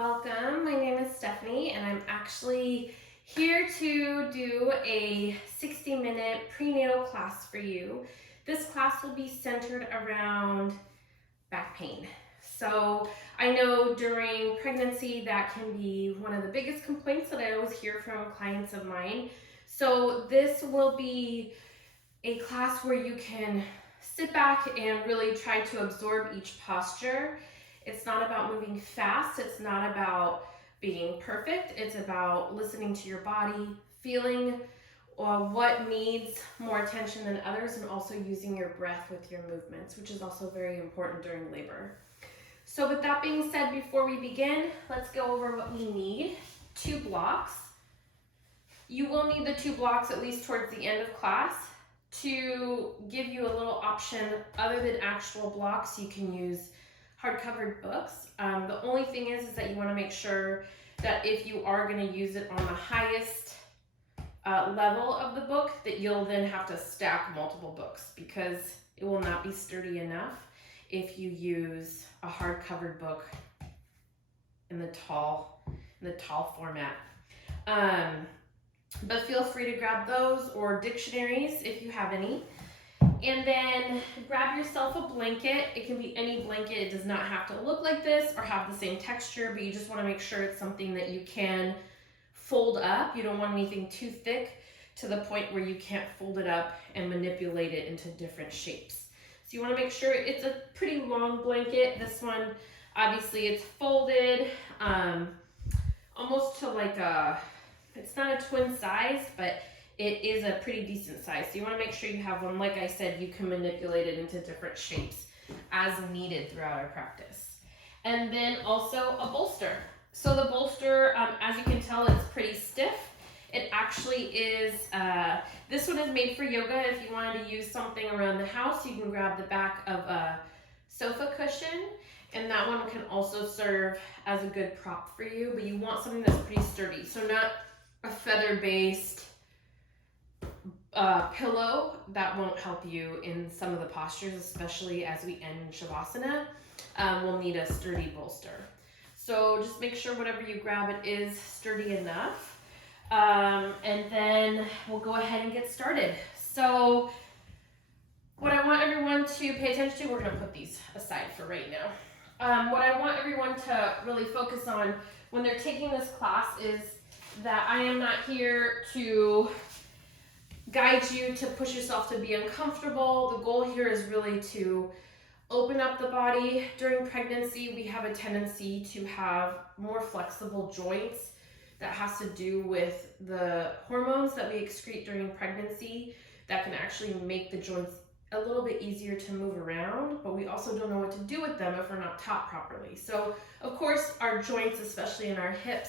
welcome. My name is Stephanie and I'm actually here to do a 60-minute prenatal class for you. This class will be centered around back pain. So I know during pregnancy that can be one of the biggest complaints that I always hear from clients of mine. So this will be a class where you can sit back and really try to absorb each posture. It's not about moving fast. It's not about being perfect. It's about listening to your body, feeling what needs more attention than others, and also using your breath with your movements, which is also very important during labor. So with that being said, before we begin, let's go over what we need. 2 blocks. You will need the 2 blocks at least towards the end of class. To give you a little option, other than actual blocks, you can use hard-covered books. The only thing is that you want to make sure that if you are going to use it on the highest level of the book, that you'll then have to stack multiple books, because it will not be sturdy enough if you use a hard-covered book in the tall format. But feel free to grab those or dictionaries if you have any. And then grab yourself a blanket. It can be any blanket. It does not have to look like this or have the same texture, but you just want to make sure it's something that you can fold up. You don't want anything too thick to the point where you can't fold it up and manipulate it into different shapes. So you want to make sure it's a pretty long blanket. This one, obviously it's folded almost to like it's not a twin size, but it is a pretty decent size. So you want to make sure you have one. Like I said, you can manipulate it into different shapes as needed throughout our practice. And then also a bolster. So the bolster, as you can tell, it's pretty stiff. It actually is, this one is made for yoga. If you wanted to use something around the house, you can grab the back of a sofa cushion, and that one can also serve as a good prop for you, but you want something that's pretty sturdy. So not a feather-based pillow. That won't help you in some of the postures, especially as we end Shavasana. We'll need a sturdy bolster. So just make sure whatever you grab, it is sturdy enough. And then we'll go ahead and get started. So what I want everyone to pay attention to, we're going to put these aside for right now. What I want everyone to really focus on when they're taking this class is that I am not here to guide you to push yourself to be uncomfortable. The goal here is really to open up the body. During pregnancy, we have a tendency to have more flexible joints. That has to do with the hormones that we excrete during pregnancy that can actually make the joints a little bit easier to move around, but we also don't know what to do with them if we're not taught properly. So of course our joints, especially in our hips,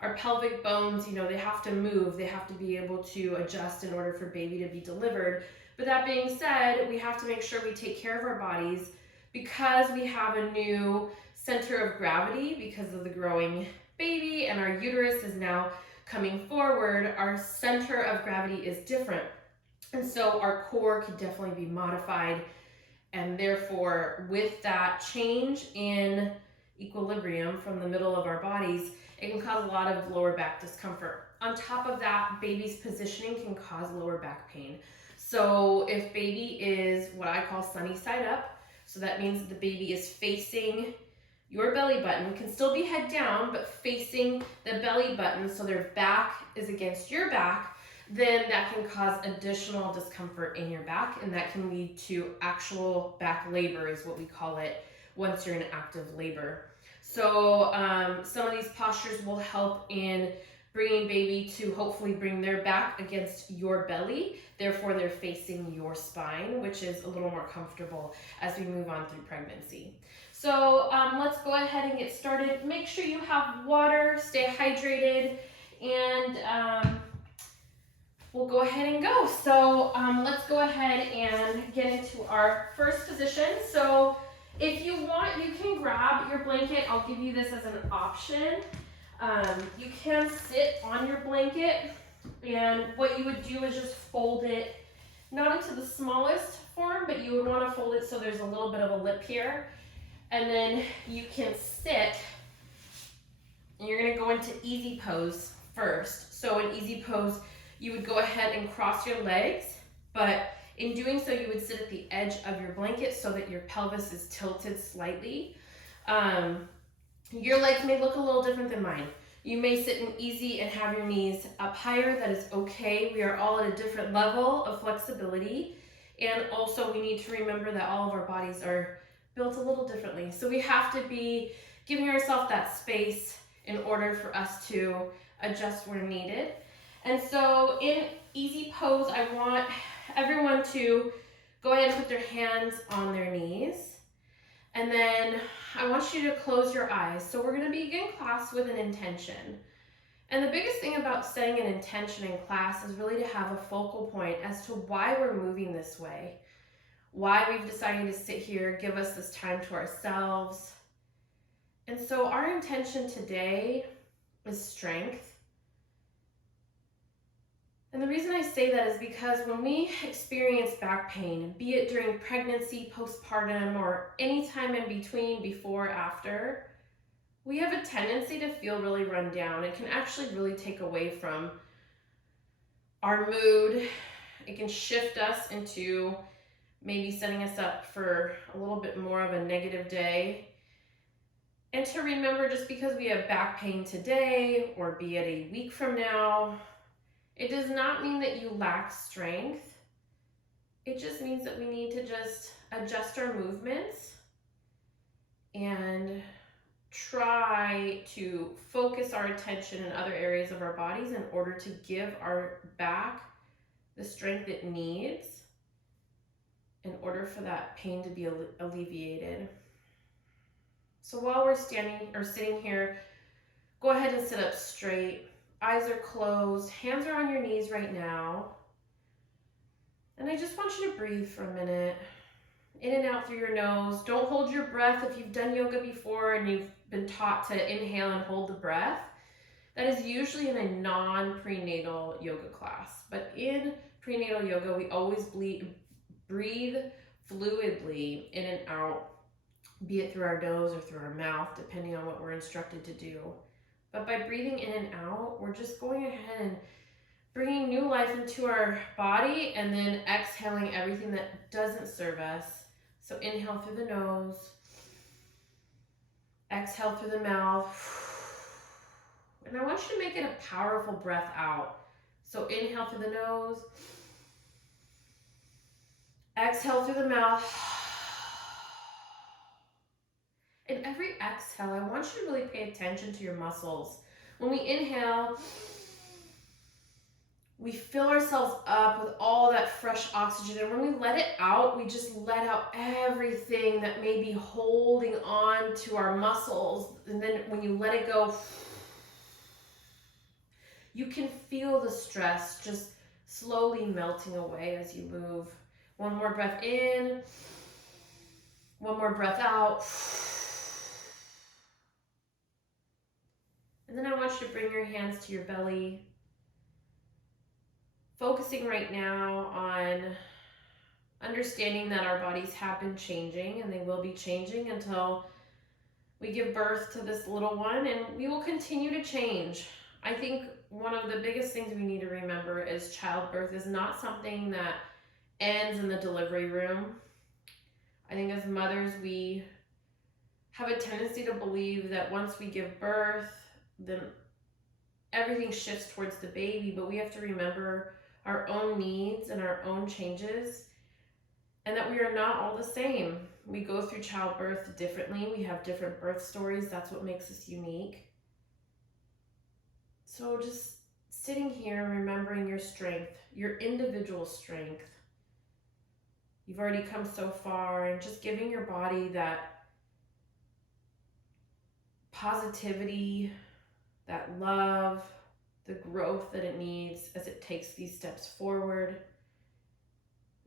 our pelvic bones, they have to move, they have to be able to adjust in order for baby to be delivered. But that being said, we have to make sure we take care of our bodies because we have a new center of gravity because of the growing baby, and our uterus is now coming forward. Our center of gravity is different. And so our core could definitely be modified. And therefore, with that change in equilibrium from the middle of our bodies, it can cause a lot of lower back discomfort. On top of that, baby's positioning can cause lower back pain. So if baby is what I call sunny side up, so that means that the baby is facing your belly button, can still be head down, but facing the belly button so their back is against your back, then that can cause additional discomfort in your back, and that can lead to actual back labor is what we call it once you're in active labor. So some of these postures will help in bringing baby to hopefully bring their back against your belly. Therefore, they're facing your spine, which is a little more comfortable as we move on through pregnancy. So let's go ahead and get started. Make sure you have water, stay hydrated, and we'll go ahead and go. So let's go ahead and get into our first position. So if you want, you can grab your blanket. I'll give you this as an option. You can sit on your blanket, and what you would do is just fold it, not into the smallest form, but you would want to fold it so there's a little bit of a lip here. And then you can sit And you're gonna go into easy pose first. So in easy pose, you would go ahead and cross your legs, but in doing so, you would sit at the edge of your blanket so that your pelvis is tilted slightly. Your legs may look a little different than mine. You may sit in easy and have your knees up higher. That is okay. We are all at a different level of flexibility. And also we need to remember that all of our bodies are built a little differently. So we have to be giving ourselves that space in order for us to adjust where needed. And so in easy pose, I want everyone to go ahead and put their hands on their knees. And then I want you to close your eyes. So we're going to begin class with an intention. And the biggest thing about setting an intention in class is really to have a focal point as to why we're moving this way, why we've decided to sit here, give us this time to ourselves. And so our intention today is strength. And the reason I say that is because when we experience back pain, be it during pregnancy, postpartum, or any time in between, before, after, we have a tendency to feel really run down. It can actually really take away from our mood. It can shift us into maybe setting us up for a little bit more of a negative day. And to remember, just because we have back pain today, or be it a week from now, it does not mean that you lack strength. It just means that we need to just adjust our movements and try to focus our attention in other areas of our bodies in order to give our back the strength it needs in order for that pain to be alleviated. So while we're standing or sitting here, go ahead and sit up straight. Eyes are closed, hands are on your knees right now. And I just want you to breathe for a minute. In and out through your nose. Don't hold your breath if you've done yoga before and you've been taught to inhale and hold the breath. That is usually in a non-prenatal yoga class. But in prenatal yoga, we always breathe fluidly in and out, be it through our nose or through our mouth, depending on what we're instructed to do. But by breathing in and out, we're just going ahead and bringing new life into our body and then exhaling everything that doesn't serve us. So inhale through the nose, exhale through the mouth. And I want you to make it a powerful breath out. So inhale through the nose, exhale through the mouth. And every exhale, I want you to really pay attention to your muscles. When we inhale, we fill ourselves up with all that fresh oxygen. And when we let it out, we just let out everything that may be holding on to our muscles. And then when you let it go, you can feel the stress just slowly melting away as you move. One more breath in, one more breath out. And then I want you to bring your hands to your belly, focusing right now on understanding that our bodies have been changing and they will be changing until we give birth to this little one, and we will continue to change. I think one of the biggest things we need to remember is childbirth is not something that ends in the delivery room. I think as mothers, we have a tendency to believe that once we give birth, then everything shifts towards the baby, but we have to remember our own needs and our own changes, and that we are not all the same. We go through childbirth differently. We have different birth stories. That's what makes us unique. So just sitting here and remembering your strength, your individual strength. You've already come so far, and just giving your body that positivity, that love, the growth that it needs as it takes these steps forward.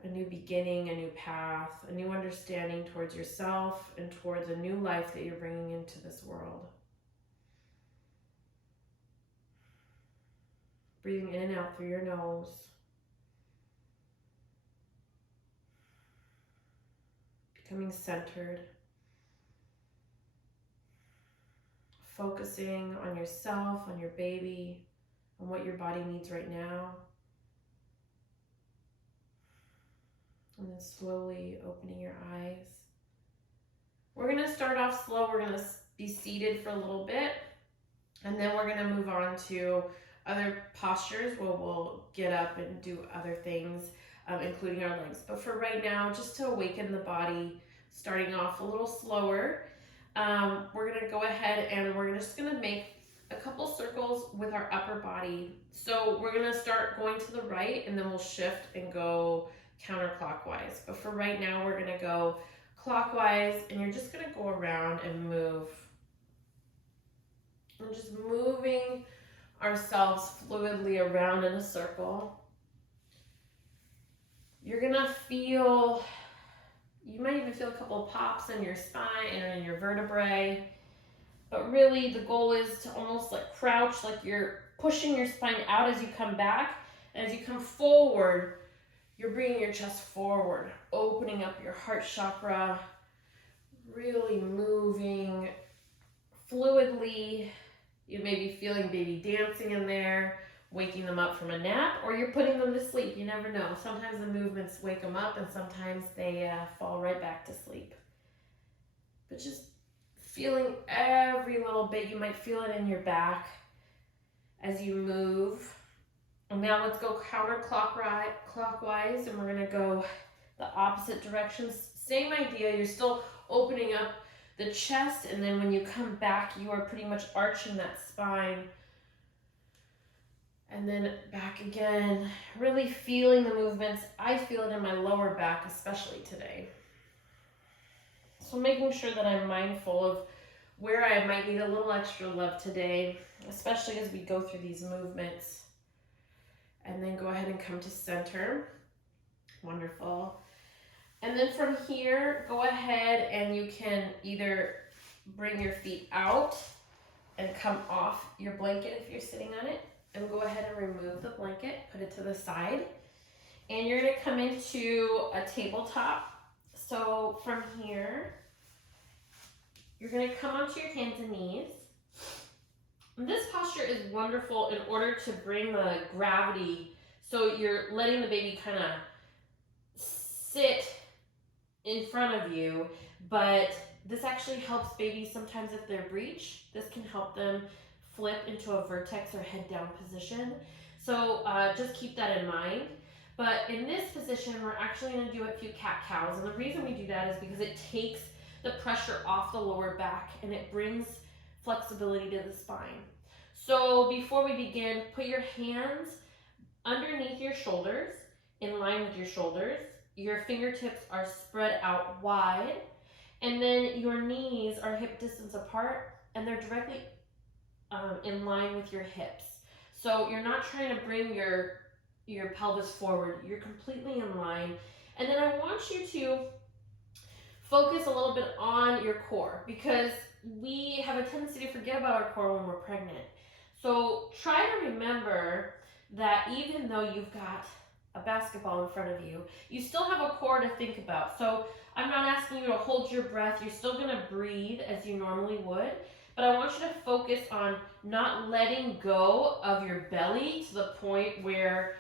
A new beginning, a new path, a new understanding towards yourself and towards a new life that you're bringing into this world. Breathing in and out through your nose. Becoming centered. focusing on yourself, on your baby, on what your body needs right now. And then slowly opening your eyes. We're going to start off slow. We're going to be seated for a little bit. And then we're going to move on to other postures where we'll get up and do other things, including our legs. But for right now, just to awaken the body, starting off a little slower, we're going to go ahead and we're just going to make a couple circles with our upper body. So we're going to start going to the right, and then we'll shift and go counterclockwise. But for right now, we're going to go clockwise, and you're just going to go around and move. And just moving ourselves fluidly around in a circle. You're going to feel, you might even feel a couple of pops in your spine and in your vertebrae. But really, the goal is to almost like crouch, like you're pushing your spine out as you come back. And as you come forward, you're bringing your chest forward, opening up your heart chakra, really moving fluidly. You may be feeling baby dancing in there, waking them up from a nap, or you're putting them to sleep. You never know. Sometimes the movements wake them up, and sometimes they fall right back to sleep. But just feeling every little bit. You might feel it in your back as you move. And now let's go counterclockwise, and we're going to go the opposite directions. Same idea. You're still opening up the chest, and then when you come back, you are pretty much arching that spine. And then back again, really feeling the movements. I feel it in my lower back, especially today. So making sure that I'm mindful of where I might need a little extra love today, especially as we go through these movements. And then go ahead and come to center. Wonderful. And then from here, go ahead and you can either bring your feet out and come off your blanket if you're sitting on it, and go ahead and remove the blanket, put it to the side. And you're going to come into a tabletop. So from here, you're going to come onto your hands and knees. And this posture is wonderful in order to bring the gravity. So you're letting the baby kind of sit in front of you, but this actually helps babies sometimes if they're breech. This can help them flip into a vertex or head down position. So just keep that in mind. But in this position, we're actually going to do a few cat-cows. And the reason we do that is because it takes the pressure off the lower back and it brings flexibility to the spine. So before we begin, put your hands underneath your shoulders, in line with your shoulders. Your fingertips are spread out wide, and then your knees are hip distance apart, and they're directly in line with your hips. So you're not trying to bring your pelvis forward. You're completely in line. And then I want you to focus a little bit on your core, because we have a tendency to forget about our core when we're pregnant. So try to remember that even though you've got a basketball in front of you, you still have a core to think about. So I'm not asking you to hold your breath. You're still going to breathe as you normally would, but I want you to focus on not letting go of your belly to the point where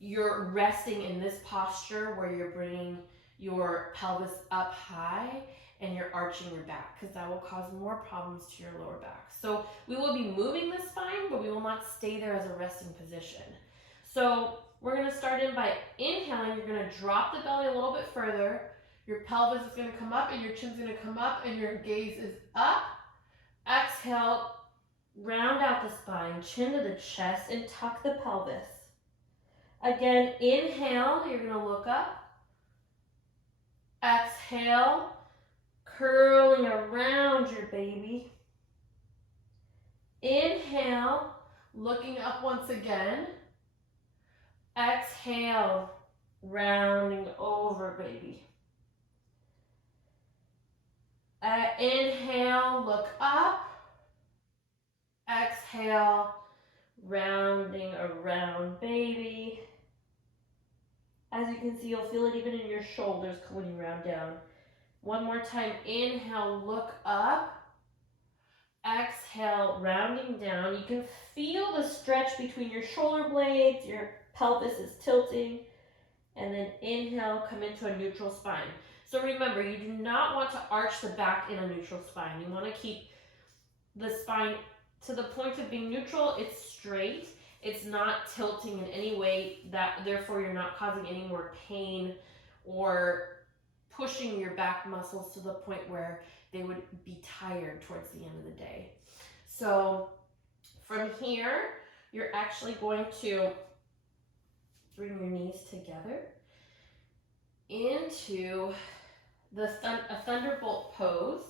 you're resting in this posture where you're bringing your pelvis up high and you're arching your back, because that will cause more problems to your lower back. So we will be moving the spine, but we will not stay there as a resting position. So we're going to start in by inhaling. You're going to drop the belly a little bit further. Your pelvis is going to come up and your chin's going to come up and your gaze is up. Exhale, round out the spine, chin to the chest, and tuck the pelvis. Again, inhale, you're going to look up. Exhale, curling around your baby. Inhale, looking up once again. Exhale, rounding over, baby. Inhale, look up. Exhale, rounding around, baby. As you can see, you'll feel it even in your shoulders when you round down. One more time, inhale, look up. Exhale, rounding down. You can feel the stretch between your shoulder blades, your pelvis is tilting, and then inhale, come into a neutral spine. So remember, you do not want to arch the back in a neutral spine. You want to keep the spine to the point of being neutral. It's straight. It's not tilting in any way, that therefore you're not causing any more pain or pushing your back muscles to the point where they would be tired towards the end of the day. So from here, you're actually going to bring your knees together into a thunderbolt pose.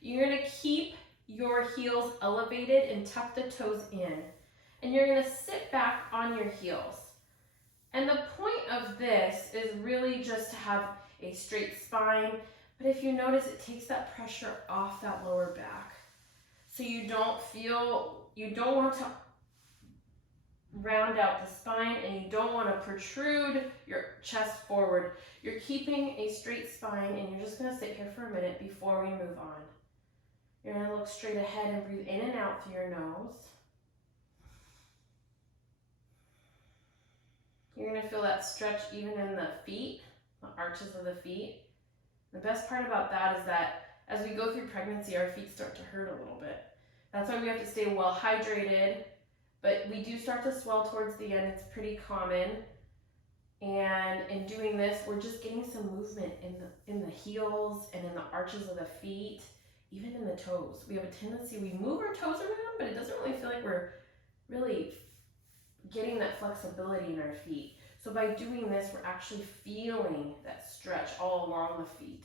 You're going to keep your heels elevated and tuck the toes in. And you're going to sit back on your heels. And the point of this is really just to have a straight spine. But if you notice, it takes that pressure off that lower back. So you don't want to round out the spine, and you don't want to protrude your chest forward. You're keeping a straight spine, and you're just going to sit here for a minute before we move on. You're going to look straight ahead and breathe in and out through your nose. You're going to feel that stretch even in the feet, the arches of the feet. The best part about that is that as we go through pregnancy, our feet start to hurt a little bit. That's why we have to stay well hydrated, but we do start to swell towards the end. It's pretty common. And in doing this, we're just getting some movement in the heels and in the arches of the feet, even in the toes. We have a tendency, we move our toes around, but it doesn't really feel like we're really getting that flexibility in our feet. So by doing this, we're actually feeling that stretch all along the feet.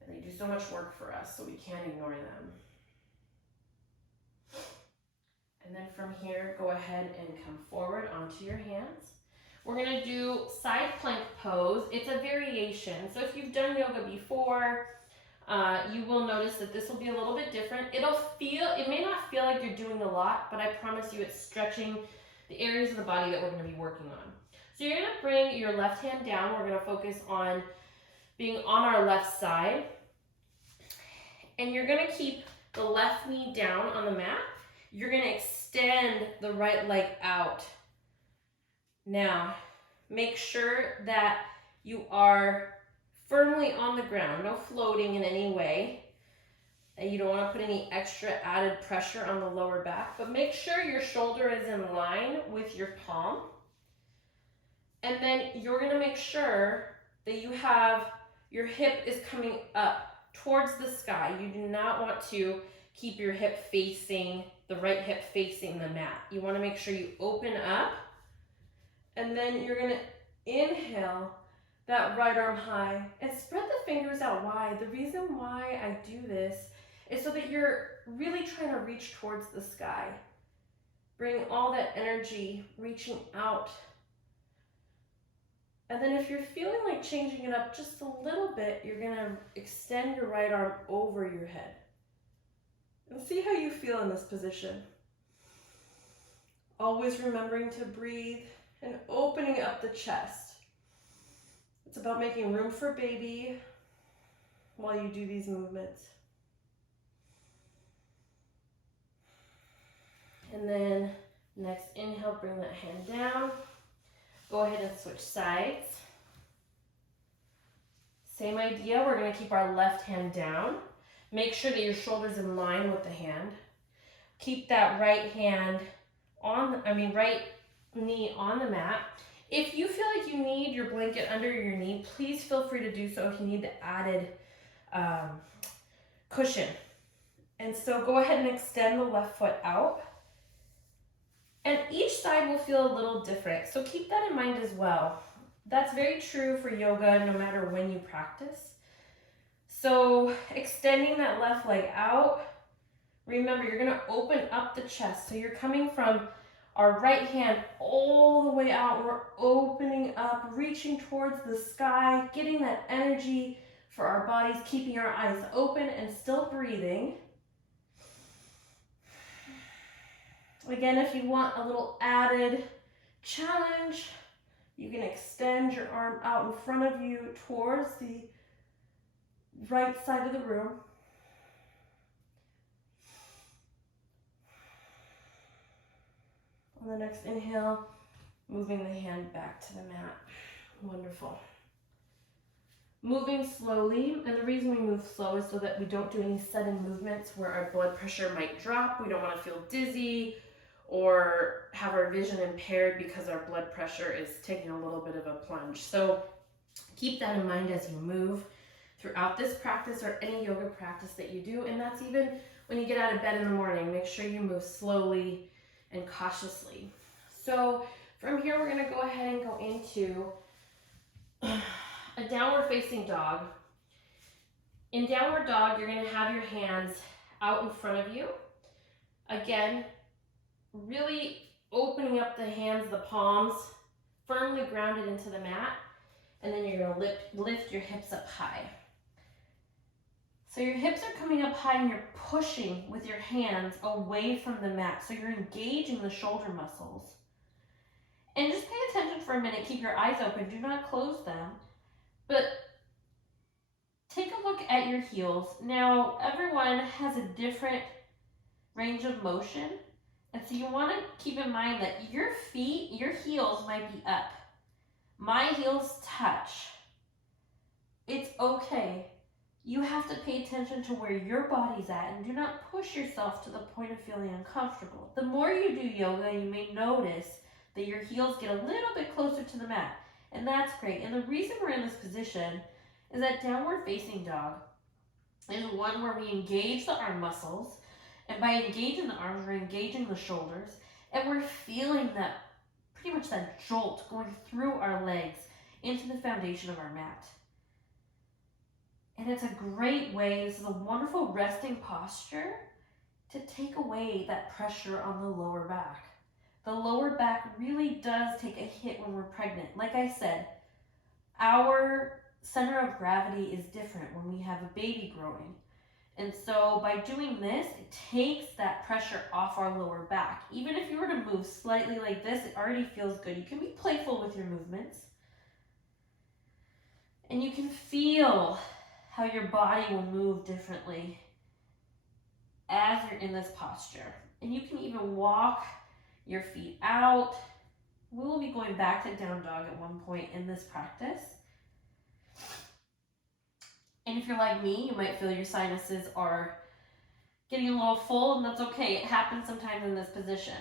And they do so much work for us, so we can't ignore them. And then from here, go ahead and come forward onto your hands. We're going to do side plank pose. It's a variation. So if you've done yoga before, you will notice that this will be a little bit different. It may not feel like you're doing a lot, but I promise you it's stretching the areas of the body that we're going to be working on. So you're going to bring your left hand down. We're going to focus on being on our left side. And you're going to keep the left knee down on the mat. You're going to extend the right leg out. Now, make sure that you are firmly on the ground, no floating in any way. You don't want to put any extra added pressure on the lower back, but make sure your shoulder is in line with your palm. And then you're going to make sure that you have your hip is coming up towards the sky. You do not want to keep your hip facing, the right hip facing the mat. You want to make sure you open up, and then you're going to inhale that right arm high and spread the fingers out wide. The reason why I do this is so that you're really trying to reach towards the sky. Bring all that energy reaching out. And then if you're feeling like changing it up just a little bit, you're going to extend your right arm over your head. And see how you feel in this position. Always remembering to breathe and opening up the chest. It's about making room for baby while you do these movements. And then next inhale, bring that hand down. Go ahead and switch sides. Same idea, we're going to keep our left hand down. Make sure that your shoulder's in line with the hand. Keep that right knee on the mat. If you feel like you need your blanket under your knee, please feel free to do so if you need the added cushion. And so go ahead and extend the left foot out. And each side will feel a little different, so keep that in mind as well. That's very true for yoga no matter when you practice. So extending that left leg out, remember you're going to open up the chest. So you're coming from our right hand all the way out. We're opening up, reaching towards the sky, getting that energy for our bodies, keeping our eyes open and still breathing. Again, if you want a little added challenge, you can extend your arm out in front of you towards the right side of the room. On the next inhale, moving the hand back to the mat. Wonderful. Moving slowly, and the reason we move slow is so that we don't do any sudden movements where our blood pressure might drop. We don't want to feel dizzy or have our vision impaired because our blood pressure is taking a little bit of a plunge. So keep that in mind as you move throughout this practice or any yoga practice that you do. And that's even when you get out of bed in the morning. Make sure you move slowly and cautiously. So from here, we're going to go ahead and go into a downward facing dog. In downward dog, you're going to have your hands out in front of you. Again, really opening up the hands, the palms, firmly grounded into the mat. And then you're going to lift your hips up high. So your hips are coming up high and you're pushing with your hands away from the mat. So you're engaging the shoulder muscles. And just pay attention for a minute. Keep your eyes open. Do not close them. But take a look at your heels. Now, everyone has a different range of motion. And so you want to keep in mind that your feet, your heels might be up. My heels touch. It's okay. You have to pay attention to where your body's at and do not push yourself to the point of feeling uncomfortable. The more you do yoga, you may notice that your heels get a little bit closer to the mat. And that's great. And the reason we're in this position is that downward facing dog is one where we engage the arm muscles. And by engaging the arms, we're engaging the shoulders. And we're feeling that, pretty much that jolt going through our legs into the foundation of our mat. And it's a great way, this is a wonderful resting posture to take away that pressure on the lower back. The lower back really does take a hit when we're pregnant. Like I said, our center of gravity is different when we have a baby growing. And so by doing this, it takes that pressure off our lower back. Even if you were to move slightly like this, it already feels good. You can be playful with your movements. And you can feel how your body will move differently as you're in this posture. And you can even walk your feet out. We will be going back to down dog at one point in this practice. And if you're like me, you might feel your sinuses are getting a little full, and that's okay. It happens sometimes in this position.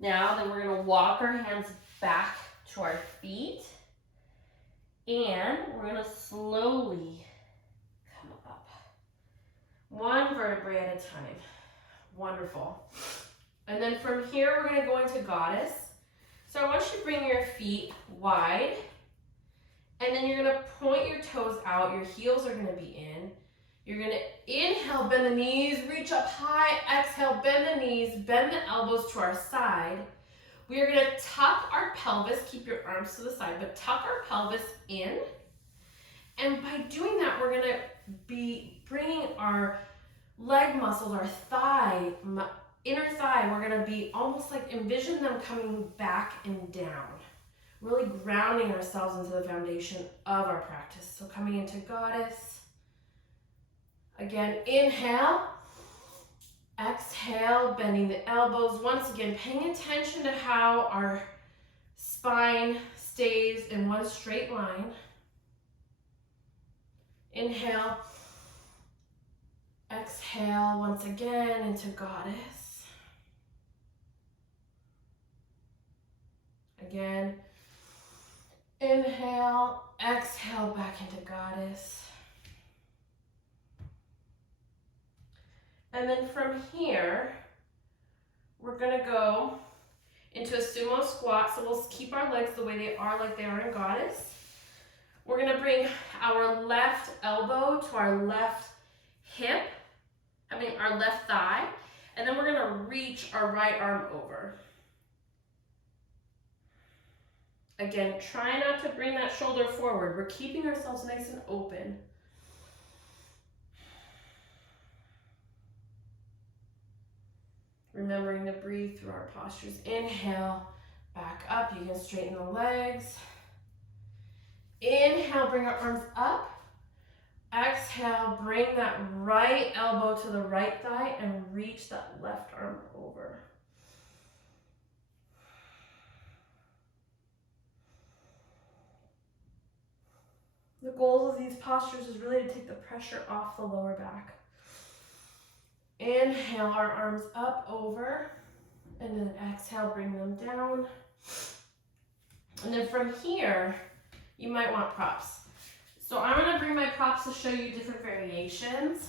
Now, then we're going to walk our hands back to our feet, and we're going to slowly come up. One vertebrae at a time. Wonderful. And then from here, we're going to go into goddess. So I want you to bring your feet wide. And then you're going to point your toes out. Your heels are going to be in. You're going to inhale, bend the knees, reach up high. Exhale, bend the knees, bend the elbows to our side. We are going to tuck our pelvis. Keep your arms to the side, but tuck our pelvis in. And by doing that, we're going to be bringing our leg muscles, our thigh, inner thigh, we're going to be almost like envision them coming back and down. Really grounding ourselves into the foundation of our practice. So coming into goddess. Again, inhale. Exhale, bending the elbows. Once again, paying attention to how our spine stays in one straight line. Inhale. Exhale once again into goddess. Again. Inhale, exhale back into goddess. And then from here, we're gonna go into a sumo squat. So we'll keep our legs the way they are, like they are in goddess. We're gonna bring our left elbow to our left hip, our left thigh, and then we're gonna reach our right arm over. Again, try not to bring that shoulder forward. We're keeping ourselves nice and open. Remembering to breathe through our postures. Inhale, back up. You can straighten the legs. Inhale, bring our arms up. Exhale, bring that right elbow to the right thigh and reach that left arm over. The goal of these postures is really to take the pressure off the lower back. Inhale our arms up, over, and then exhale, bring them down. And then from here, you might want props. So I'm gonna bring my props to show you different variations.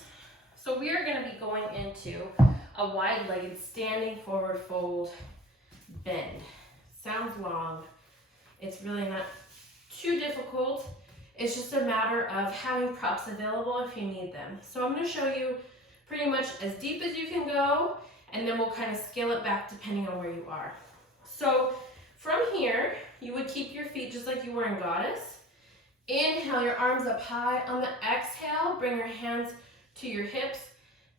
So we are gonna be going into a wide-legged standing forward fold bend. Sounds long. It's really not too difficult. It's just a matter of having props available if you need them. So I'm gonna show you pretty much as deep as you can go, and then we'll kind of scale it back depending on where you are. So from here, you would keep your feet just like you were in Goddess. Inhale your arms up high. On the exhale, bring your hands to your hips.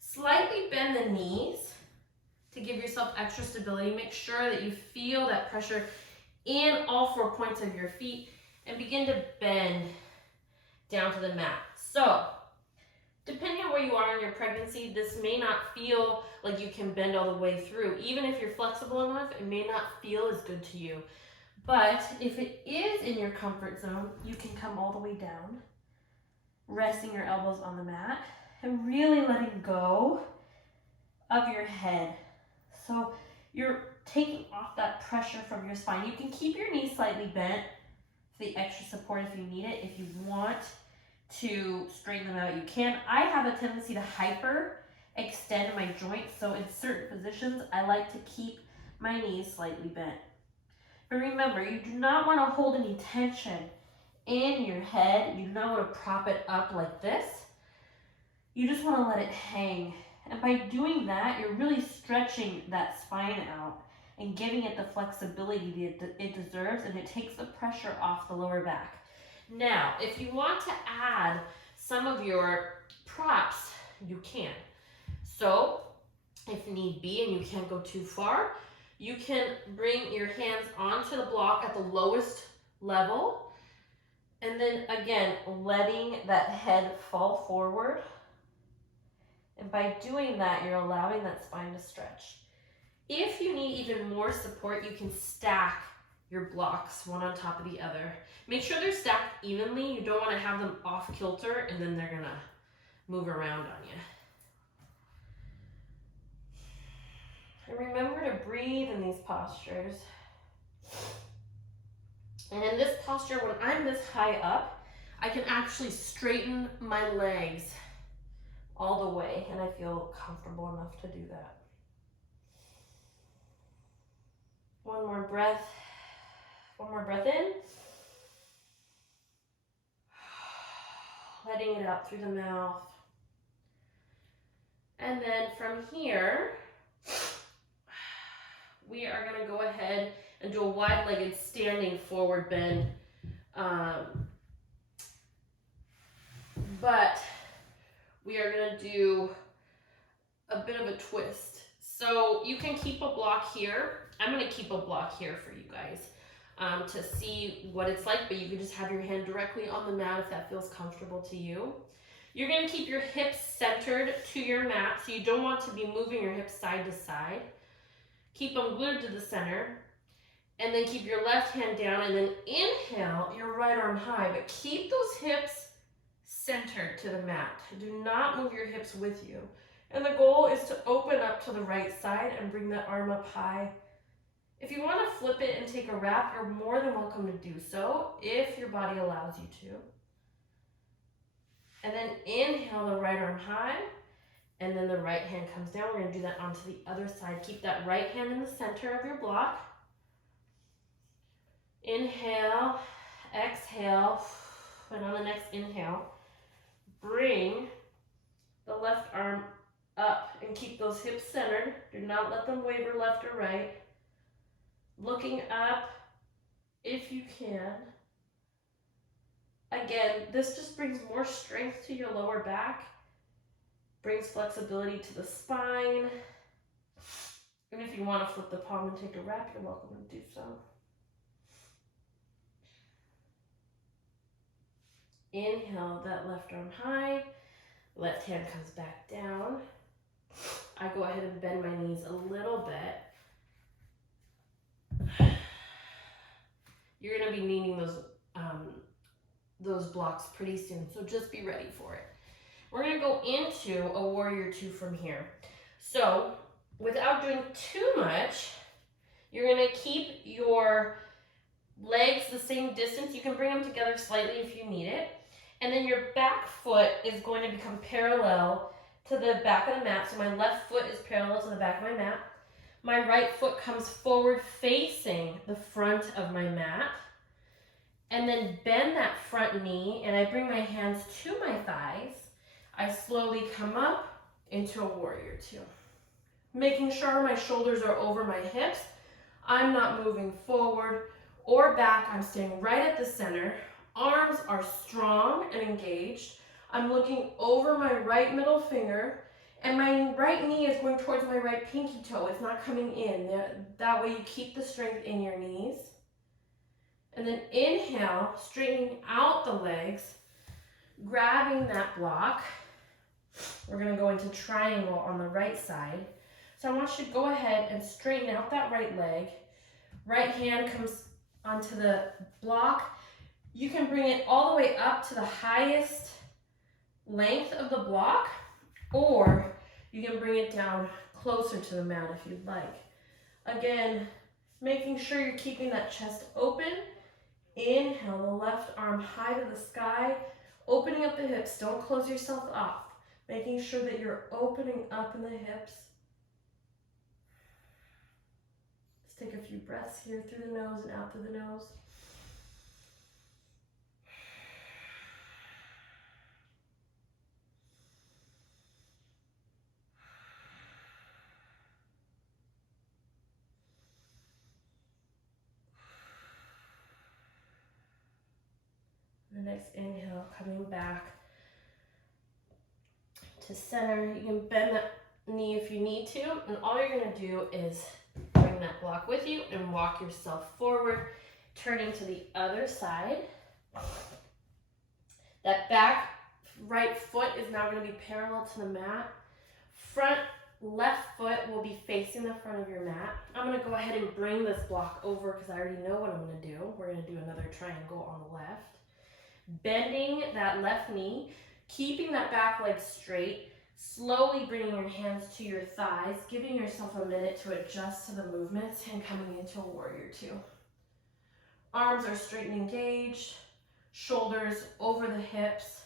Slightly bend the knees to give yourself extra stability. Make sure that you feel that pressure in all 4 points of your feet and begin to bend down to the mat. So, depending on where you are in your pregnancy, this may not feel like you can bend all the way through. Even if you're flexible enough, it may not feel as good to you. But if it is in your comfort zone, you can come all the way down, resting your elbows on the mat, and really letting go of your head. So you're taking off that pressure from your spine. You can keep your knees slightly bent for the extra support if you need it. If you want to straighten them out, you can. I have a tendency to hyper extend my joints, so in certain positions, I like to keep my knees slightly bent. But remember, you do not want to hold any tension in your head. You do not want to prop it up like this. You just want to let it hang. And by doing that, you're really stretching that spine out and giving it the flexibility that it deserves, and it takes the pressure off the lower back. Now, if you want to add some of your props, you can. So, if need be and you can't go too far, you can bring your hands onto the block at the lowest level, and then again, letting that head fall forward. And by doing that, you're allowing that spine to stretch. If you need even more support, you can stack your blocks one on top of the other. Make sure they're stacked evenly. You don't want to have them off kilter and then they're gonna move around on you. And remember to breathe in these postures. And in this posture, when I'm this high up, I can actually straighten my legs all the way, and I feel comfortable enough to do that. One more breath in. Letting it out through the mouth. And then from here, we are gonna go ahead and do a wide-legged standing forward bend. But we are gonna do a bit of a twist. So you can keep a block here. I'm gonna keep a block here for you guys to see what it's like, but you can just have your hand directly on the mat if that feels comfortable to you. You're gonna keep your hips centered to your mat, so you don't want to be moving your hips side to side. Keep them glued to the center, and then keep your left hand down, and then inhale your right arm high, but keep those hips centered to the mat. Do not move your hips with you. And the goal is to open up to the right side and bring that arm up high. If you want to flip it and take a wrap, you're more than welcome to do so if your body allows you to. And then inhale the right arm high, and then the right hand comes down. We're going to do that onto the other side. Keep that right hand in the center of your block. Inhale, exhale, and on the next inhale, bring the left arm up and keep those hips centered. Do not let them waver left or right. Looking up if you can. Again, this just brings more strength to your lower back, brings flexibility to the spine. And if you want to flip the palm and take a wrap, you're welcome to do so. Inhale that left arm high, left hand comes back down. I go ahead and bend my knees a little bit. You're going to be needing those those blocks pretty soon, so just be ready for it. We're gonna go into a warrior two from here. So without doing too much, you're gonna keep your legs the same distance. You can bring them together slightly if you need it. And then your back foot is going to become parallel to the back of the mat. So my left foot is parallel to the back of my mat. My right foot comes forward facing the front of my mat. And then bend that front knee and I bring my hands to my thighs. I slowly come up into a warrior two. Making sure my shoulders are over my hips. I'm not moving forward or back. I'm staying right at the center. Arms are strong and engaged. I'm looking over my right middle finger and my right knee is going towards my right pinky toe. It's not coming in. That way you keep the strength in your knees. And then inhale, straightening out the legs, grabbing that block. We're gonna go into triangle on the right side. So I want you to go ahead and straighten out that right leg. Right hand comes onto the block. You can bring it all the way up to the highest length of the block, or you can bring it down closer to the mat if you'd like. Again, making sure you're keeping that chest open. Inhale, the left arm high to the sky, opening up the hips. Don't close yourself up. Making sure that you're opening up in the hips. Let's take a few breaths here through the nose and out through the nose. The next inhale, coming back to center. You can bend that knee if you need to, and all you're gonna do is bring that block with you and walk yourself forward, turning to the other side. That back right foot is now gonna be parallel to the mat. Front left foot will be facing the front of your mat. I'm gonna go ahead and bring this block over because I already know what I'm gonna do. We're gonna do another triangle on the left. Bending that left knee, keeping that back leg straight, slowly bringing your hands to your thighs, giving yourself a minute to adjust to the movements and coming into a warrior two. Arms are straight and engaged, shoulders over the hips,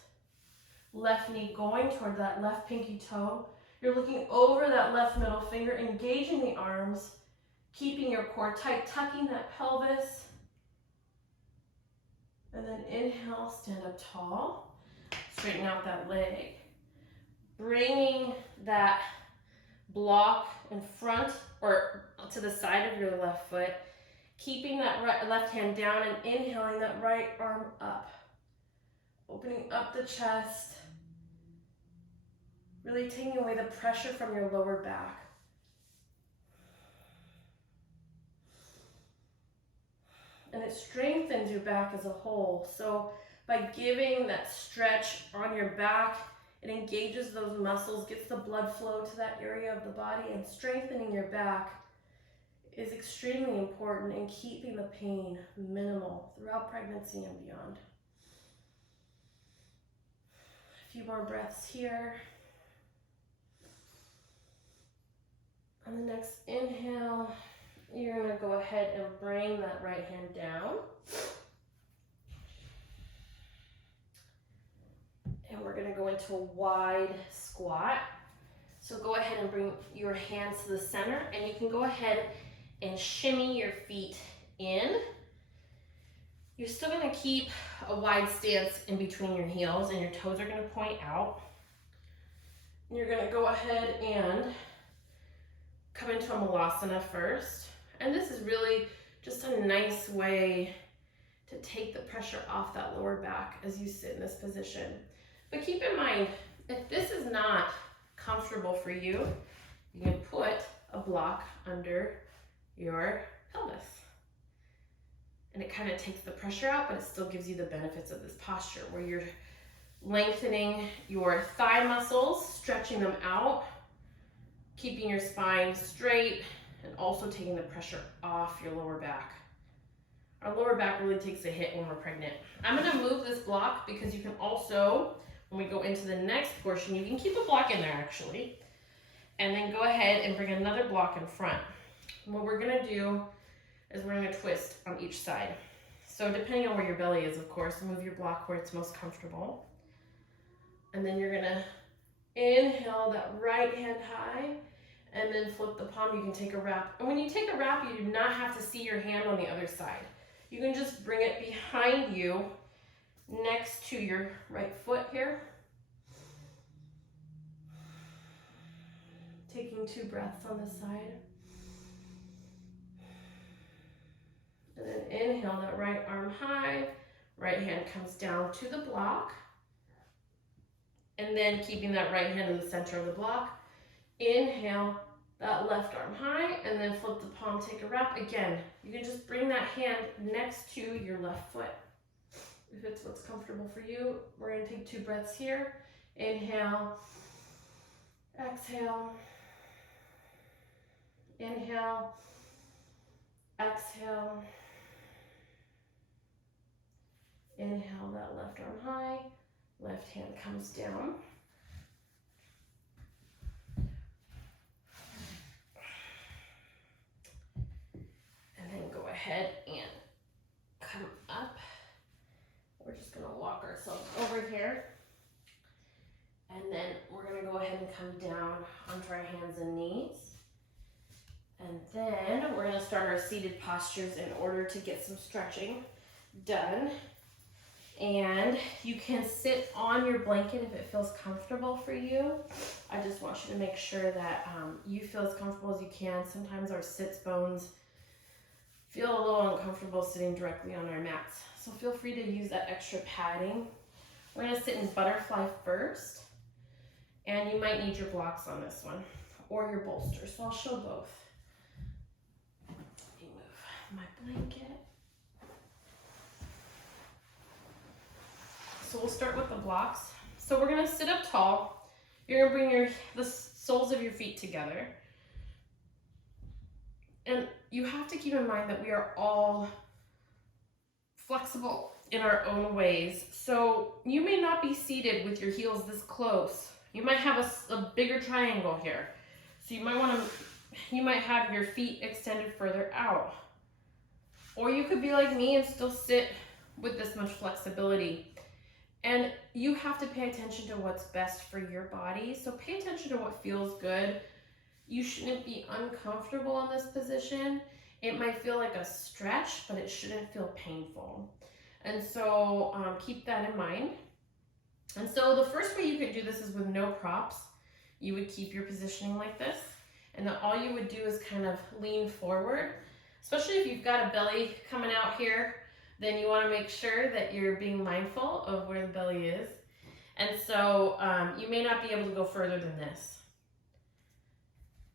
left knee going toward that left pinky toe. You're looking over that left middle finger, engaging the arms, keeping your core tight, tucking that pelvis. And then inhale, stand up tall, straighten out that leg. Bringing that block in front or to the side of your left foot, keeping that left hand down and inhaling that right arm up. Opening up the chest, really taking away the pressure from your lower back. And it strengthens your back as a whole. So by giving that stretch on your back, it engages those muscles, gets the blood flow to that area of the body, and strengthening your back is extremely important in keeping the pain minimal throughout pregnancy and beyond. A few more breaths here. On the next inhale, you're going to go ahead and bring that right hand down. And we're going to go into a wide squat. So go ahead and bring your hands to the center, and you can go ahead and shimmy your feet in. You're still going to keep a wide stance in between your heels, and your toes are going to point out. And you're going to go ahead and come into a malasana first. And this is really just a nice way to take the pressure off that lower back as you sit in this position. But keep in mind, if this is not comfortable for you, you can put a block under your pelvis. And it kind of takes the pressure out, but it still gives you the benefits of this posture where you're lengthening your thigh muscles, stretching them out, keeping your spine straight, and also taking the pressure off your lower back. Our lower back really takes a hit when we're pregnant. I'm gonna move this block because you can also, when we go into the next portion, you can keep a block in there actually. And then go ahead and bring another block in front. And what we're gonna do is we're gonna twist on each side. So depending on where your belly is, of course, move your block where it's most comfortable. And then you're gonna inhale that right hand high and then flip the palm. You can take a wrap. And when you take a wrap, you do not have to see your hand on the other side. You can just bring it behind you next to your right foot here. Taking 2 breaths on this side. And then inhale that right arm high. Right hand comes down to the block. And then keeping that right hand in the center of the block. Inhale that left arm high and then flip the palm, take a wrap. Again, you can just bring that hand next to your left foot. If it's what's comfortable for you, we're gonna take 2 breaths here. Inhale, exhale, inhale, exhale, inhale that left arm high, left hand comes down. Ahead and come up. We're just gonna walk ourselves over here. And then we're gonna go ahead and come down onto our hands and knees. And then we're gonna start our seated postures in order to get some stretching done. And you can sit on your blanket if it feels comfortable for you. I just want you to make sure that you feel as comfortable as you can. Sometimes our sits bones feel a little uncomfortable sitting directly on our mats. So feel free to use that extra padding. We're gonna sit in butterfly first, and you might need your blocks on this one, or your bolster, so I'll show both. Let me move my blanket. So we'll start with the blocks. So we're gonna sit up tall. You're gonna bring the soles of your feet together. And you have to keep in mind that we are all flexible in our own ways. So you may not be seated with your heels this close. You might have a bigger triangle here. So you might have your feet extended further out. Or you could be like me and still sit with this much flexibility. And you have to pay attention to what's best for your body. So pay attention to what feels good. You shouldn't be uncomfortable in this position. It might feel like a stretch, but it shouldn't feel painful. And so keep that in mind. And so the first way you could do this is with no props. You would keep your positioning like this. And then all you would do is kind of lean forward. Especially if you've got a belly coming out here, then you want to make sure that you're being mindful of where the belly is. And so you may not be able to go further than this.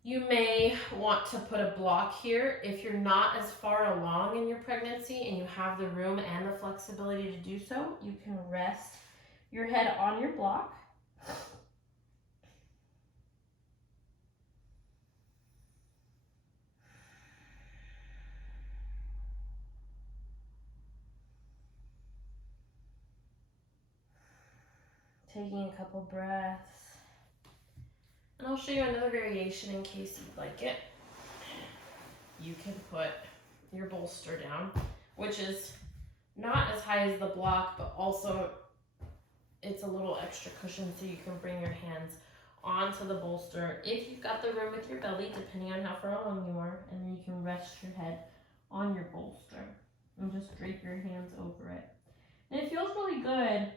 You may want to put a block here if you're not as far along in your pregnancy and you have the room and the flexibility to do so. You can rest your head on your block. Taking a couple breaths. And I'll show you another variation in case you'd like it. You can put your bolster down, which is not as high as the block, but also it's a little extra cushion so you can bring your hands onto the bolster if you've got the room with your belly, depending on how far along you are, and then you can rest your head on your bolster and just drape your hands over it. And it feels really good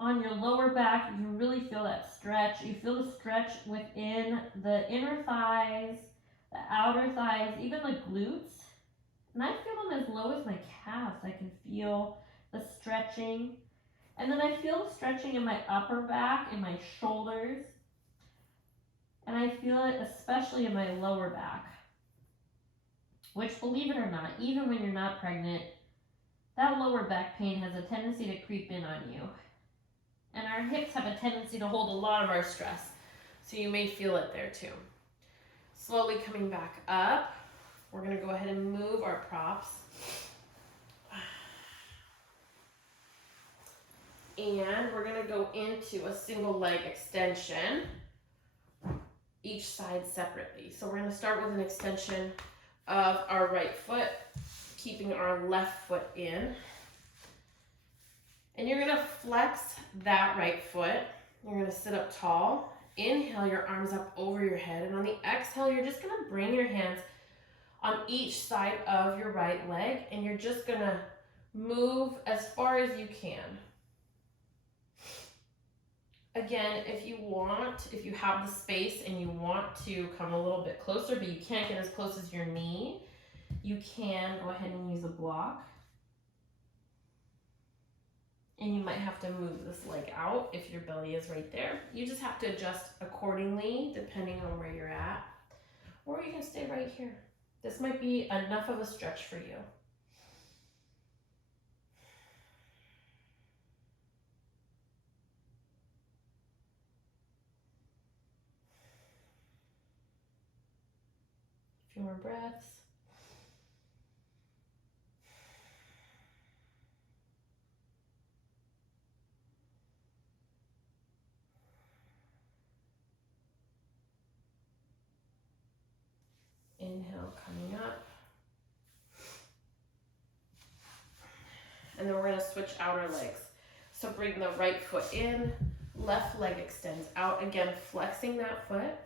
on your lower back. You can really feel that stretch. You feel the stretch within the inner thighs, the outer thighs, even the glutes. And I feel them as low as my calves. I can feel the stretching. And then I feel the stretching in my upper back and my shoulders. And I feel it especially in my lower back. Which, believe it or not, even when you're not pregnant, that lower back pain has a tendency to creep in on you. And our hips have a tendency to hold a lot of our stress. So you may feel it there too. Slowly coming back up. We're gonna go ahead and move our props. And we're gonna go into a single leg extension, each side separately. So we're gonna start with an extension of our right foot, keeping our left foot in. And you're gonna flex that right foot. You're gonna sit up tall. Inhale your arms up over your head. And on the exhale, you're just gonna bring your hands on each side of your right leg. And you're just gonna move as far as you can. Again, if you have the space and you want to come a little bit closer, but you can't get as close as your knee, you can go ahead and use a block. And you might have to move this leg out if your belly is right there. You just have to adjust accordingly depending on where you're at. Or you can stay right here. This might be enough of a stretch for you. A few more breaths. Inhale, coming up. And then we're gonna switch out our legs. So bring the right foot in, left leg extends out. Again, flexing that foot.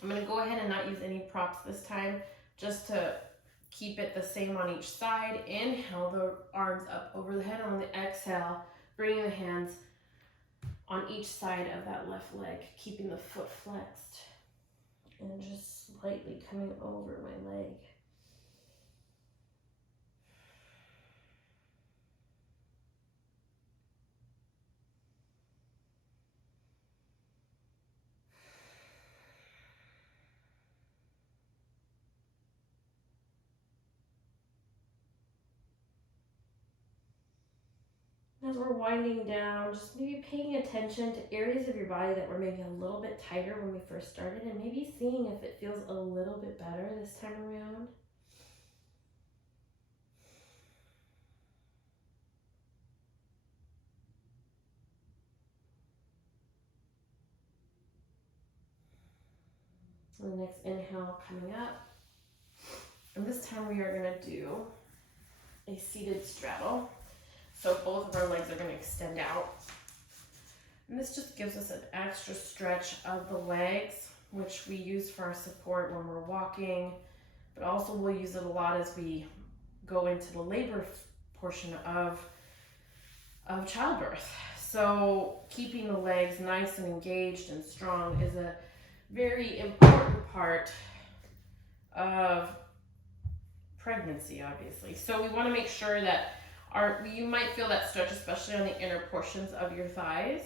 I'm gonna go ahead and not use any props this time, just to keep it the same on each side. Inhale the arms up over the head. On the exhale, bringing the hands on each side of that left leg, keeping the foot flexed. And just slightly coming over my leg. As we're winding down, just maybe paying attention to areas of your body that were maybe a little bit tighter when we first started, and maybe seeing if it feels a little bit better this time around. And the next inhale coming up. And this time we are going to do a seated straddle. So both of our legs are going to extend out. And this just gives us an extra stretch of the legs, which we use for our support when we're walking, but also we'll use it a lot as we go into the labor portion of childbirth. So keeping the legs nice and engaged and strong is a very important part of pregnancy, obviously. So we want to make sure that you might feel that stretch, especially on the inner portions of your thighs.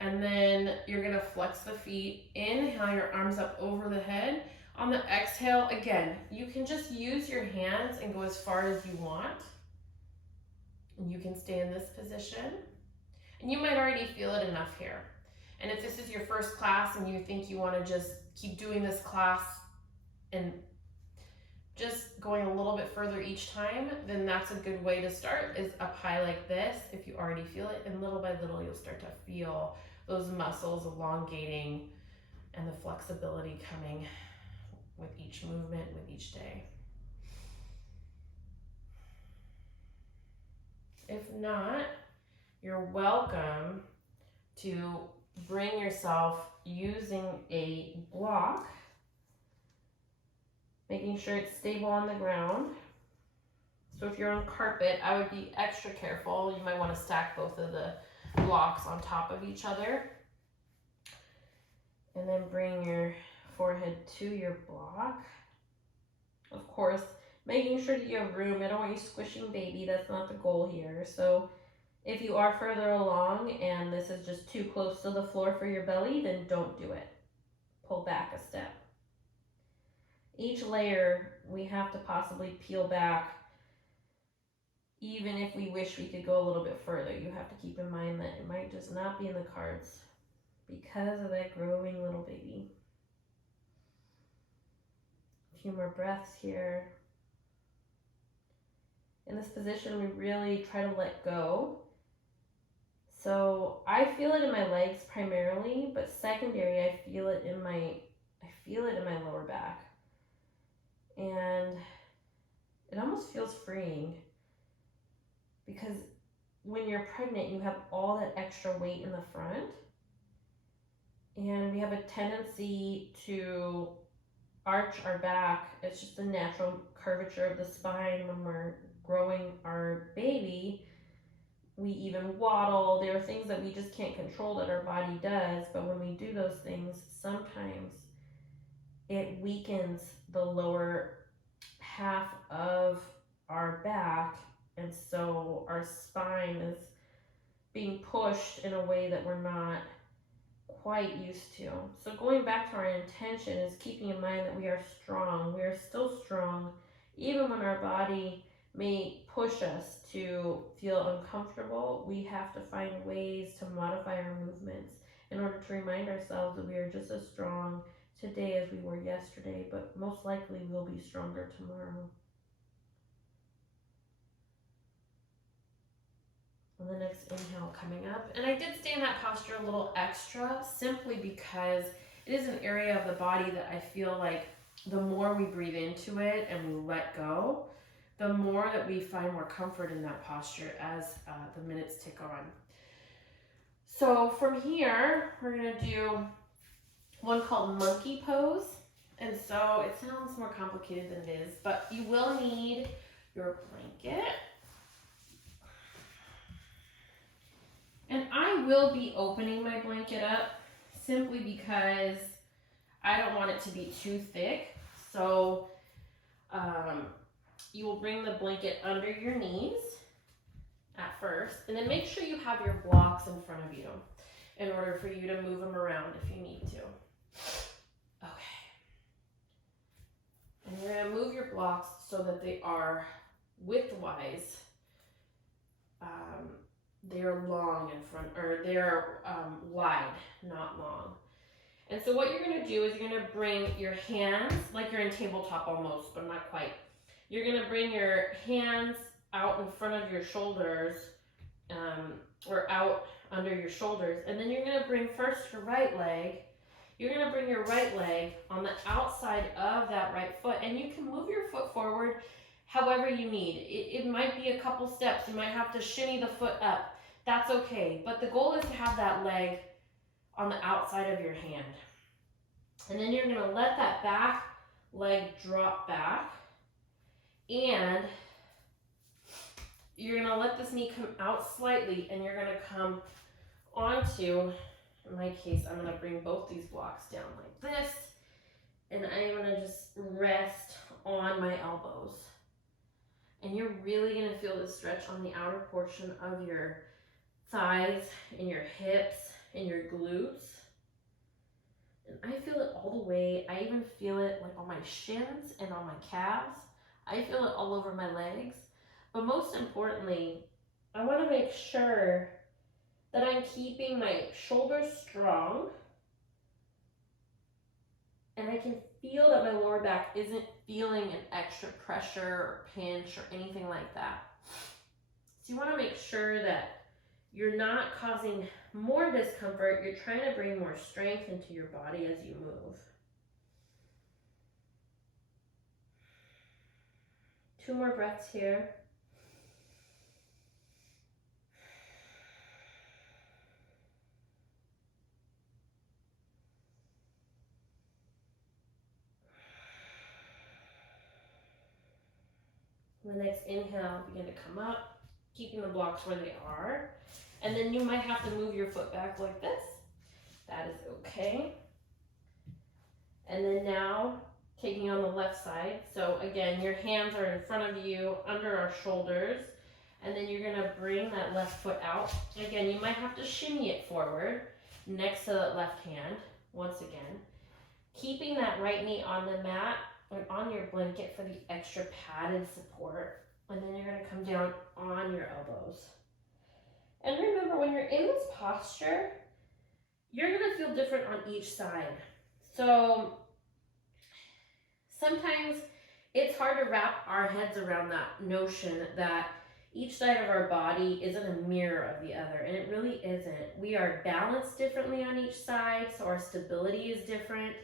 And then you're going to flex the feet. Inhale your arms up over the head. On the exhale, again, you can just use your hands and go as far as you want. And you can stay in this position. And you might already feel it enough here. And if this is your first class and you think you want to just keep doing this class and just going a little bit further each time, then that's a good way to start, is up high like this if you already feel it. And little by little, you'll start to feel those muscles elongating and the flexibility coming with each movement, with each day. If not, you're welcome to bring yourself using a block, making sure it's stable on the ground. So if you're on carpet, I would be extra careful. You might want to stack both of the blocks on top of each other. And then bring your forehead to your block. Of course, making sure that you have room. I don't want you squishing baby. That's not the goal here. So if you are further along and this is just too close to the floor for your belly, then don't do it. Pull back a step. Each layer we have to possibly peel back. Even if we wish we could go a little bit further, you have to keep in mind that it might just not be in the cards because of that growing little baby. A few more breaths here. In this position, we really try to let go. So I feel it in my legs primarily, but secondary, I feel it in my lower back. And it almost feels freeing because when you're pregnant, you have all that extra weight in the front, and we have a tendency to arch our back. It's just the natural curvature of the spine when we're growing our baby. We even waddle. There are things that we just can't control that our body does, but when we do those things, sometimes it weakens the lower half of our back, and so our spine is being pushed in a way that we're not quite used to. So going back to our intention is keeping in mind that we are strong. We are still strong, even when our body may push us to feel uncomfortable. We have to find ways to modify our movements in order to remind ourselves that we are just as strong today as we were yesterday, but most likely we'll be stronger tomorrow. On the next inhale coming up. And I did stay in that posture a little extra simply because it is an area of the body that I feel like the more we breathe into it and we let go, the more that we find more comfort in that posture as the minutes tick on. So from here, we're going to do one called monkey pose. And so it sounds more complicated than it is, but you will need your blanket. And I will be opening my blanket up simply because I don't want it to be too thick. So you will bring the blanket under your knees at first, and then make sure you have your blocks in front of you in order for you to move them around if you need to. Okay. And you're going to move your blocks so that they are widthwise. They're long in front, or they're wide, not long. And so what you're going to do is you're going to bring your hands, like you're in tabletop almost, but not quite. You're going to bring your hands out in front of your shoulders, or out under your shoulders. And then you're going to bring first your right leg. You're going to bring your right leg on the outside of that right foot. And you can move your foot forward however you need. It might be a couple steps. You might have to shimmy the foot up. That's okay. But the goal is to have that leg on the outside of your hand. And then you're going to let that back leg drop back. And you're going to let this knee come out slightly, and you're going to come onto, in my case, I'm going to bring both these blocks down like this. And I'm going to just rest on my elbows. And you're really going to feel this stretch on the outer portion of your thighs and your hips and your glutes. And I feel it all the way. I even feel it like on my shins and on my calves. I feel it all over my legs. But most importantly, I want to make sure that I'm keeping my shoulders strong. And I can feel that my lower back isn't feeling an extra pressure or pinch or anything like that. So you want to make sure that you're not causing more discomfort. You're trying to bring more strength into your body as you move. 2 more breaths here. The next inhale, begin to come up, keeping the blocks where they are. And then you might have to move your foot back like this. That is okay. And then now, taking on the left side. So again, your hands are in front of you, under our shoulders. And then you're gonna bring that left foot out. Again, you might have to shimmy it forward next to that left hand, once again. Keeping that right knee on the mat or on your blanket for the extra padded support. And then you're gonna come down on your elbows. And remember, when you're in this posture, you're gonna feel different on each side. So sometimes It's hard to wrap our heads around that notion that each side of our body isn't a mirror of the other, and it really isn't. We are balanced differently on each side, so our stability is different.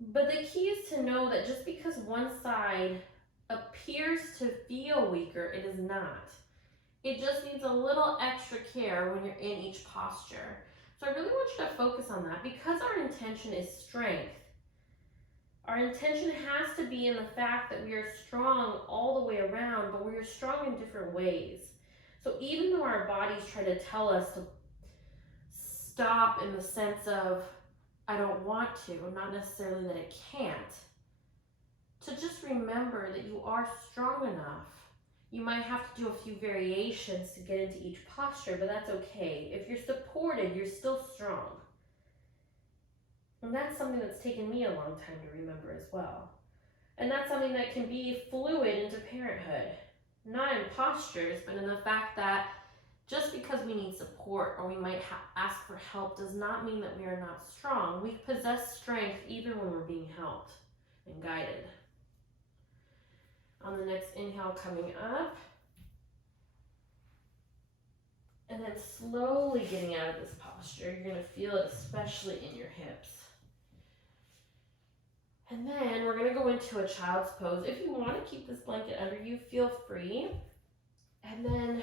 But the key is to know that just because one side appears to feel weaker, it is not. It just needs a little extra care when you're in each posture. So I really want you to focus on that because our intention is strength. Our intention has to be in the fact that we are strong all the way around, but we are strong in different ways. So even though our bodies try to tell us to stop in the sense of, I don't want to, not necessarily that it can't, to just remember that you are strong enough. You might have to do a few variations to get into each posture, but that's okay. If you're supported, you're still strong. And that's something that's taken me a long time to remember as well. And that's something that can be fluid into parenthood. Not in postures, but in the fact that just because we need support or we might ask for help does not mean that we are not strong. We possess strength even when we're being helped and guided. On the next inhale coming up. And then slowly getting out of this posture. You're going to feel it especially in your hips. And then we're going to go into a child's pose. If you want to keep this blanket under you, feel free. And then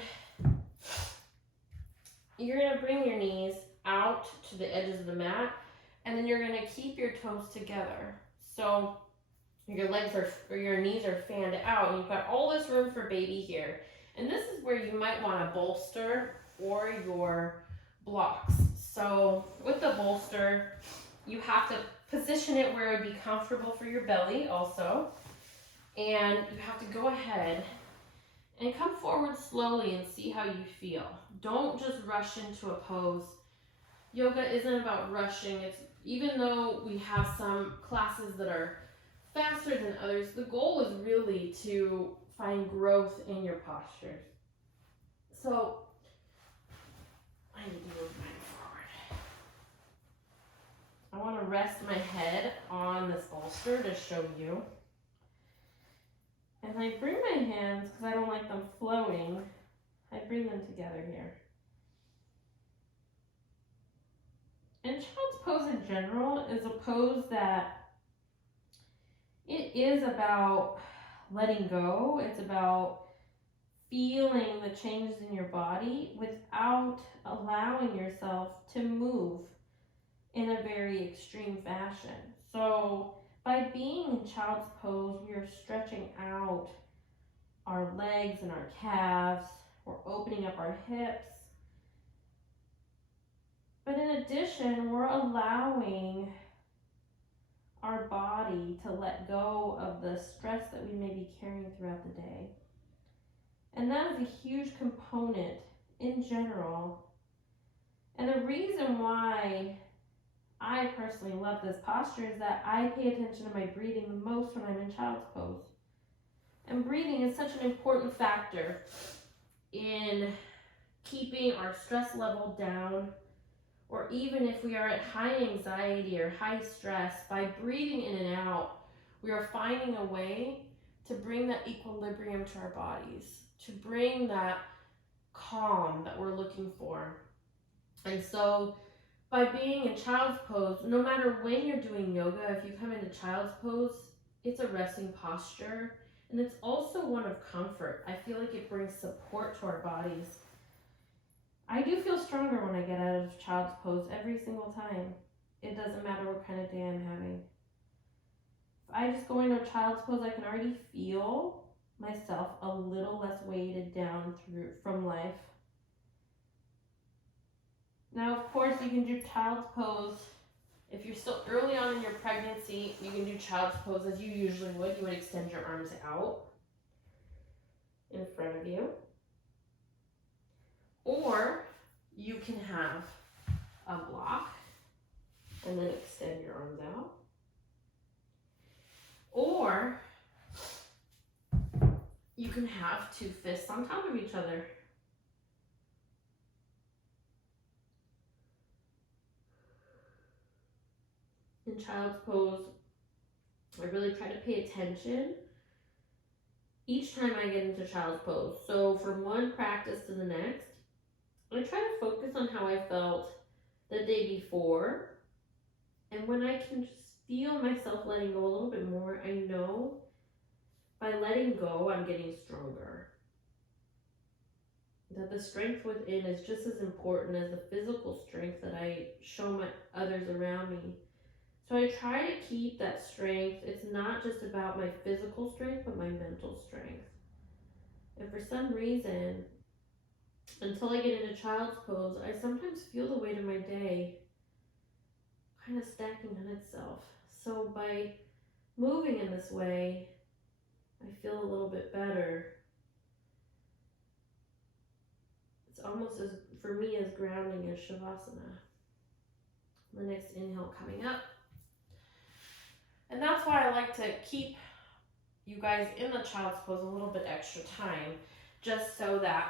you're going to bring your knees out to the edges of the mat. And then you're going to keep your toes together. So your legs or your knees are fanned out. And you've got all this room for baby here. And this is where you might want to bolster or your blocks. So with the bolster, you have to position it where it would be comfortable for your belly also. And you have to go ahead and come forward slowly and see how you feel. Don't just rush into a pose. Yoga isn't about rushing. It's even though we have some classes that are faster than others, the goal is really to find growth in your postures. So I need to move mine forward. I want to rest my head on this bolster to show you. And I bring my hands, because I don't like them floating, I bring them together here. And child's pose in general is a pose that it is about letting go. It's about feeling the changes in your body without allowing yourself to move in a very extreme fashion. So by being in child's pose, we are stretching out our legs and our calves. We're opening up our hips. But in addition, we're allowing our body to let go of the stress that we may be carrying throughout the day. And that is a huge component in general. And the reason why I personally love this posture is that I pay attention to my breathing the most when I'm in child's pose. And breathing is such an important factor in keeping our stress level down, or even if we are at high anxiety or high stress, by breathing in and out, we are finding a way to bring that equilibrium to our bodies, to bring that calm that we're looking for. And so by being in child's pose, no matter when you're doing yoga, if you come into child's pose, it's a resting posture. And it's also one of comfort. I feel like it brings support to our bodies. I do feel stronger when I get out of child's pose every single time. It doesn't matter what kind of day I'm having. If I just go into a child's pose, I can already feel myself a little less weighted down from life. Now, of course, you can do child's pose. If you're still early on in your pregnancy, you can do child's pose as you usually would. You would extend your arms out in front of you. Or you can have a block and then extend your arms out. Or you can have two fists on top of each other. In child's pose, I really try to pay attention each time I get into child's pose. So from one practice to the next, I try to focus on how I felt the day before. And when I can just feel myself letting go a little bit more, I know by letting go, I'm getting stronger. That the strength within is just as important as the physical strength that I show my others around me. So I try to keep that strength. It's not just about my physical strength, but my mental strength. And for some reason, until I get into child's pose, I sometimes feel the weight of my day kind of stacking on itself. So by moving in this way, I feel a little bit better. It's almost as, for me, as grounding as Shavasana. The next inhale coming up. And that's why I like to keep you guys in the child's pose a little bit extra time, just so that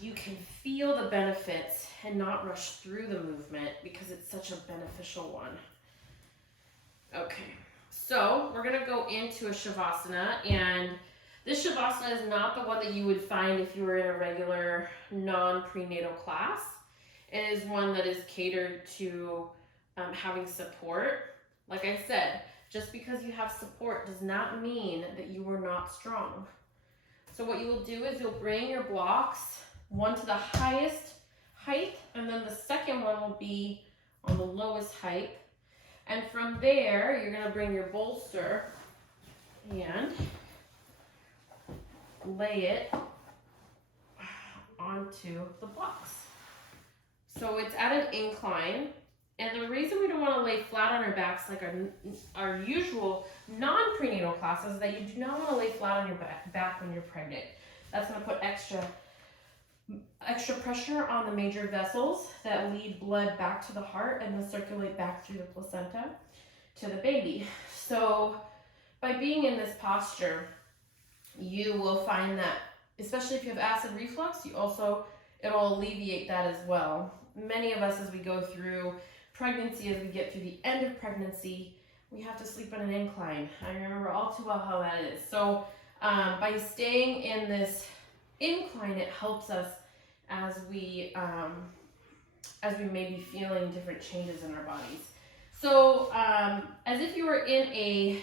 you can feel the benefits and not rush through the movement, because it's such a beneficial one. Okay, so we're gonna go into a Shavasana, and this Shavasana is not the one that you would find if you were in a regular non-prenatal class. It is one that is catered to having support. Like I said, just because you have support does not mean that you are not strong. So what you will do is you'll bring your blocks, one to the highest height, and then the second one will be on the lowest height. And from there, you're gonna bring your bolster and lay it onto the blocks. So it's at an incline. And the reason we don't want to lay flat on our backs like our usual non-prenatal classes is that you do not want to lay flat on your back when you're pregnant. That's going to put extra pressure on the major vessels that lead blood back to the heart and then circulate back through the placenta to the baby. So by being in this posture, you will find that, especially if you have acid reflux, it'll alleviate that as well. Many of us, as we go through pregnancy, as we get through the end of pregnancy, we have to sleep on an incline. I remember all too well how that is. So by staying in this incline, it helps us as we may be feeling different changes in our bodies. So as if you were in a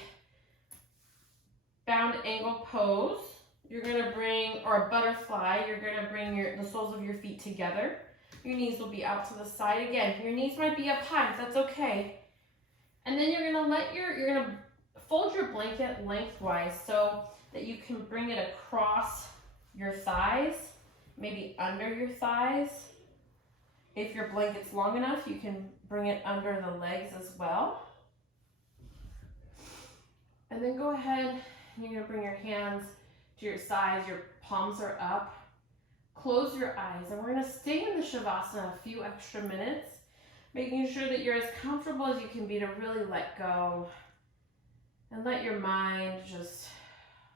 bound angle pose, you're going to bring, or a butterfly, you're going to bring the soles of your feet together. Your knees will be out to the side. Again, your knees might be up high, that's okay. And then you're going to fold your blanket lengthwise so that you can bring it across your thighs, maybe under your thighs. If your blanket's long enough, you can bring it under the legs as well. And then go ahead, you're going to bring your hands to your sides, your palms are up. Close your eyes, and we're going to stay in the Shavasana a few extra minutes, making sure that you're as comfortable as you can be to really let go and let your mind just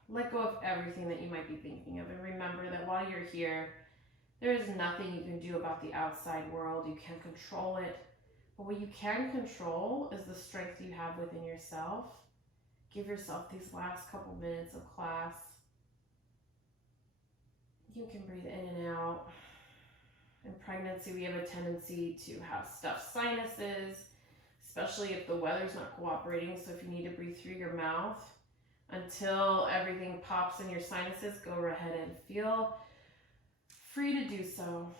let go of everything that you might be thinking of. And remember that while you're here, there is nothing you can do about the outside world. You can't control it, but what you can control is the strength you have within yourself. Give yourself these last couple minutes of class. You can breathe in and out. In pregnancy, we have a tendency to have stuffed sinuses, especially if the weather's not cooperating. So if you need to breathe through your mouth until everything pops in your sinuses, go ahead and feel free to do so.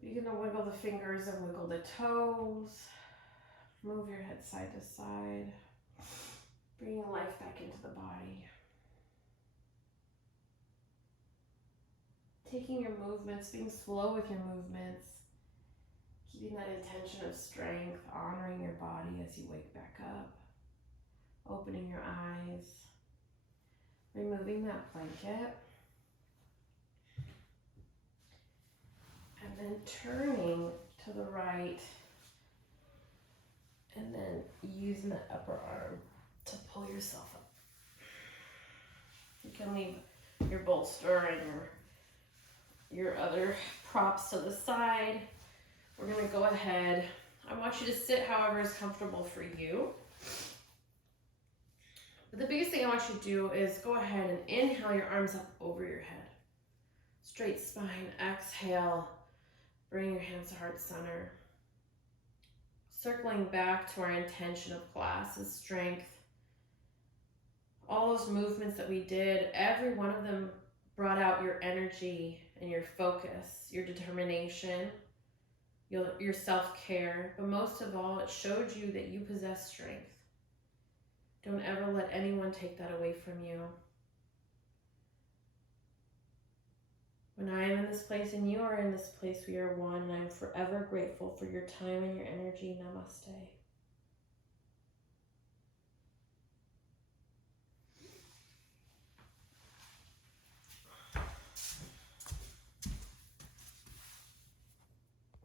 You're gonna wiggle the fingers and wiggle the toes. Move your head side to side. Bringing life back into the body. Taking your movements, being slow with your movements. Keeping that intention of strength, honoring your body as you wake back up. Opening your eyes. Removing that blanket. And then turning to the right. And then using the upper arm to pull yourself up. You can leave your bolster and your other props to the side. We're gonna go ahead. I want you to sit however is comfortable for you. But the biggest thing I want you to do is go ahead and inhale your arms up over your head. Straight spine, exhale. Bring your hands to heart center. Circling back to our intention of class is strength. All those movements that we did, every one of them brought out your energy and your focus, your determination, your self-care, but most of all, it showed you that you possess strength. Don't ever let anyone take that away from you. When I am in this place and you are in this place, we are one, and I'm forever grateful for your time and your energy. Namaste.